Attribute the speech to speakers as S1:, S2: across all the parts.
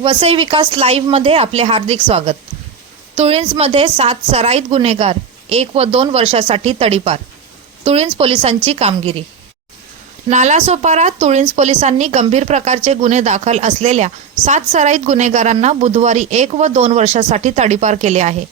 S1: वसई विकास लाईव्हमध्ये आपले हार्दिक स्वागत. तुळिंजमध्ये सात सराईत गुन्हेगार एक व दोन वर्षासाठी तडीपार. तुळिंज पोलिसांची कामगिरी. नालासोपारा तुळिंज पोलिसांनी गंभीर प्रकारचे गुन्हे दाखल असलेल्या सात सराईत गुन्हेगारांना बुधवारी एक व दोन वर्षासाठी तडीपार केले आहे.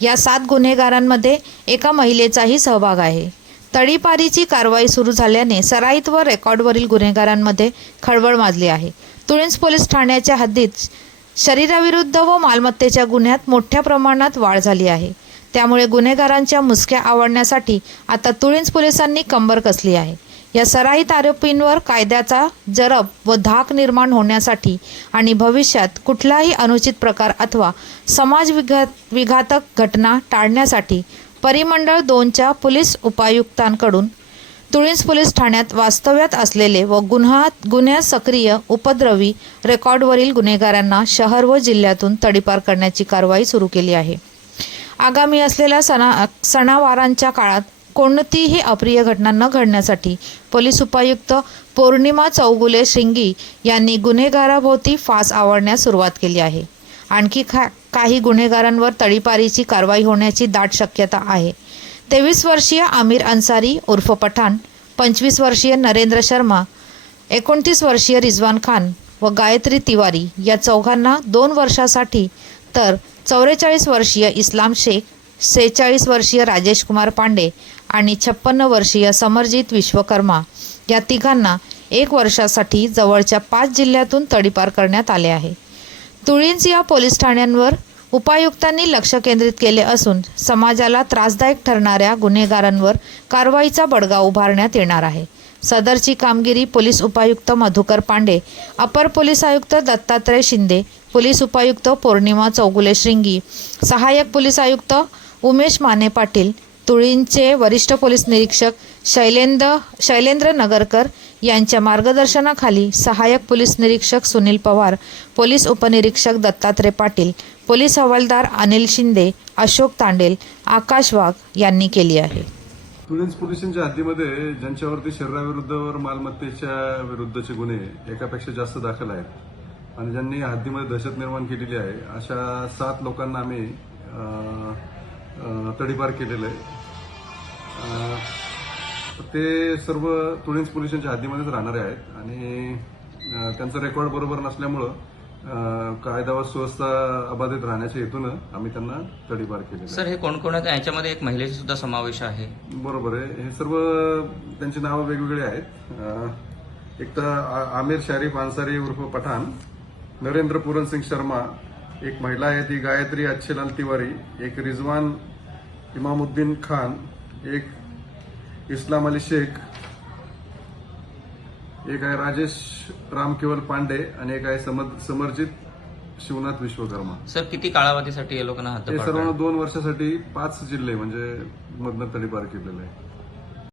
S1: या सात गुन्हेगारांमध्ये एका महिलेचाही सहभाग आहे. तडीपारीची कारवाई सुरू झाल्याने सराईत व रेकॉर्डवरील गुन्हेगारांमध्ये खळबळ माजली आहे. तुळिंज पोलीस ठाण्याच्या हद्दीत शरीराविरुद्ध व मालमत्तेच्या गुन्ह्यात मोठ्या प्रमाणात वाढ झाली आहे. त्यामुळे गुन्हेगारांच्या मुसक्या आवडण्यासाठी आता तुळिंज पोलिसांनी कंबर कसली आहे. या सराईत आरोपींवर कायद्याचा जरब व धाक निर्माण होण्यासाठी आणि भविष्यात कुठलाही अनुचित प्रकार अथवा समाज विघात विघातक घटना टाळण्यासाठी परिमंडळ दोनच्या पोलीस उपायुक्तांकडून तुळींस पोलीस ठाण्यात वास्तव्यात असलेले व गुन्हा गुन्ह्यात सक्रिय उपद्रवी रेकॉर्डवरील गुन्हेगारांना शहर व जिल्ह्यातून तडीपार करण्याची कारवाई सुरू केली आहे. आगामी असलेल्या सणा सणावारांच्या काळात कोणतीही अप्रिय घटना न घडण्यासाठी पोलीस उपायुक्त पौर्णिमा चौगुले श्रिंगी यांनी गुन्हेगाराभोवती फास आवडण्यास सुरुवात केली आहे. आणखी खा काही गुन्हेगारांवर तडीपारीची कारवाई होण्याची दाट शक्यता आहे. तेवीस वर्षीय आमिर अन्सारी उर्फ पठाण पंचवीस वर्षीय नरेंद्र शर्मा एकोणतीस वर्षीय रिजवान खान व गायत्री तिवारी या चौघांना दोन वर्षासाठी तर चौवेचाळीस वर्षीय इस्लाम शेख सेहेचाळीस वर्षीय राजेश कुमार पांडे आणि छप्पन्न वर्षीय समरजित विश्वकर्मा या तिघांना एक वर्षासाठी जवळच्या पाच जिल्ह्यातून तडीपार करण्यात आले आहे. तुळींज या पोलीस ठाण्यांवर उपायुक्तांनी लक्ष केंद्रित केले असून समाजाला त्रासदायक ठरणाऱ्या गुन्हेगारांवर कारवाईचा बडगा उभारण्यात येणार आहे. सदरची कामगिरी पोलीस उपायुक्त मधुकर पांडे अपर पोलीस आयुक्त दत्तात्रय शिंदे पोलीस उपायुक्त पौर्णिमा चौगुले श्रिंगी सहाय्यक पोलीस आयुक्त उमेश माने पाटील तुळींचे वरिष्ठ पोलीस निरीक्षक शैलेंद्र शैलेंद्र नगरकर यांच्या मार्गदर्शनाखाली सहाय्यक पोलीस निरीक्षक सुनील पवार पोलीस उपनिरीक्षक दत्तात्रय पाटील पोलीस हवालदार अनिल शिंदे अशोक तांडेल आकाश वाघ यांनी केली आहे.
S2: तुळींज पोलिसांच्या हद्दीमध्ये ज्यांच्यावरती शरीराविरुद्ध वर मालमत्तेच्या विरुद्धचे गुन्हे एकापेक्षा जास्त दाखल आहेत आणि ज्यांनी हद्दीमध्ये दहशत निर्माण केलेली आहे अशा सात लोकांना आम्ही तडीपार केलेलं आहे. ते सर्व तुळींज पोलिसांच्या हद्दीमध्येच राहणारे आहेत आणि त्यांचं रेकॉर्ड बरोबर नसल्यामुळं कायदा व सुव्यवस्था अबाधित राहण्याच्या हेतूनं आम्ही त्यांना तडीपार आहे.
S3: सर हे कोण कोण याच्यामध्ये एक महिलेचा सुद्धा समावेश आहे.
S2: बरोबर आहे. हे सर्व त्यांची नावं वेगवेगळी आहेत. एक तर आ- आमिर शारीफ अन्सारी उर्फ पठाण नरेंद्र पूरन सिंग शर्मा एक महिला आहे ती गायत्री अच्छेलाल तिवारी एक रिजवान इमामुद्दीन खान एक इस्लाम अली शेख एक आहे राजेश रामकेवल पांडे आणि एक आहे समर- समरजित शिवनाथ विश्वकर्मा.
S3: सर किती कालावधीसाठी या लोकांना
S2: हे सर्वांना दोन वर्षासाठी पाच जिल्हे म्हणजे मधनं तडीपार केलेलं आहे.